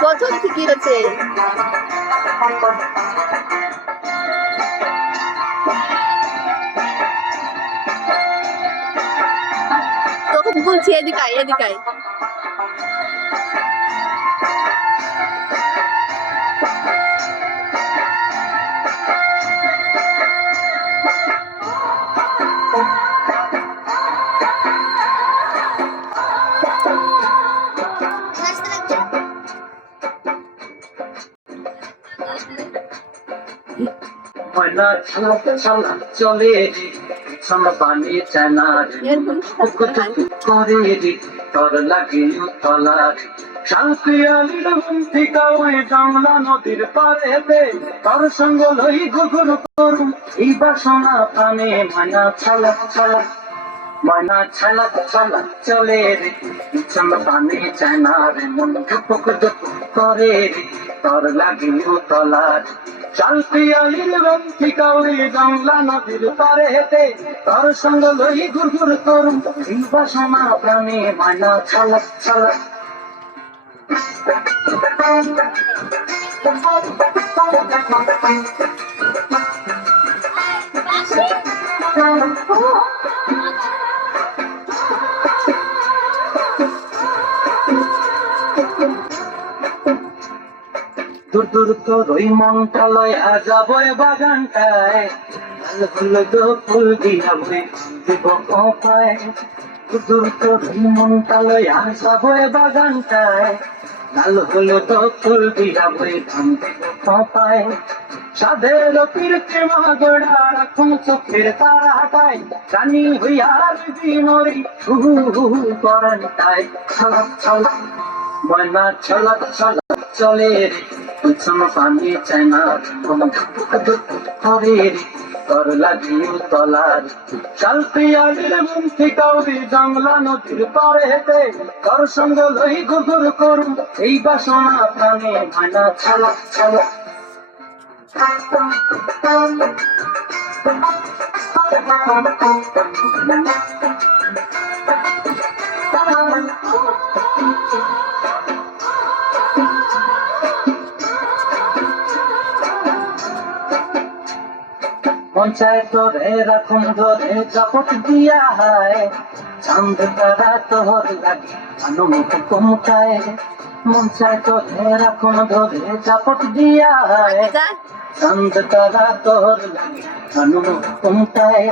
প্রথম ঠিকই হচ্ছে। তোকে বলছি এদিকে আয়, এদিকে আয়। ময়না চলা চলে রে পানি চানা রে করে রে তোর লাগে তলা রে শান্তিয়ালির বন্ধিকা ওই জংলা নদীর পারেতে তোর সঙ্গ লই গুগুর করুম এই বাসনা প্রাণে ময়না চলা চলা ময়না চলা চলা চলে রে পানি চানা রে মন ধুপুক ধুপুক করে রে তোর লাগে তলা রে শান্তিয়ালির বন্ধিকা ওই জংলা নদীর পারেতে তোর সঙ্গ লই গুগুর করুম এই বাসনা প্রাণে ময়না চলা চলা দূর দূর তোর ওই মনটা লয়া যাবো বাগানটায় হলো ফুল দিয়া বই দিব পায় দূর দূর তোর ওই মনটা লয়া যাবো বাগানটায় লাল হলো তো ফুল দিয়া বই ধান দিব পায় সাধের কীর্তি মাগড়া রাখুন চোখের তারা হাটায় রানী হইয়ার বিমরি হু হু করানটায় ছলক ছলক ময়না ছলক ছলক চলে রে পিছন পানি চায় না করে রে তোর লাগিও তলার শালপিয়ালির মুন্থি কাউরি জংলা নদীর পারে হেঁটে তোর সঙ্গ লই গুগুর করুম এই বাসনা প্রাণে ময়না ছলক ছলক পঞ্চায়েত রে রাখুন ধরে জাপট দিয়া হয় চাঁদ তারা তোর লাগে অনুমুখ কমতায় পঞ্চায়েত রে রাখুন ধরে জাপট দিয়া হয় চাঁদ তারা তোর লাগে অনুমুখ কমতায়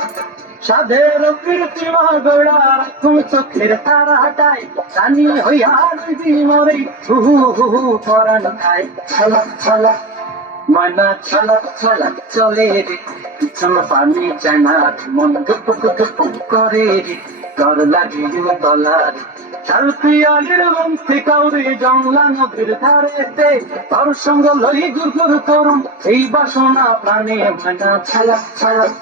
সাধের কীর্তি মাগড়া রাখুন চোখের তারা হাটায় রানী হইয়ার বিমরি হু হু পরান খায় ছলক ছলক ময়না ছলক ছলক চলে রে পিছন পানি চায় না মন ধুপুক ধুপুক করে রে তোর লাগিও তলার শালপিয়ালির বন্থি কাউরি জংলা নদীর ধারেতে তোর সঙ্গ লই গুগুর করুম এই বাসনা প্রাণে ময়না ছলক ছলক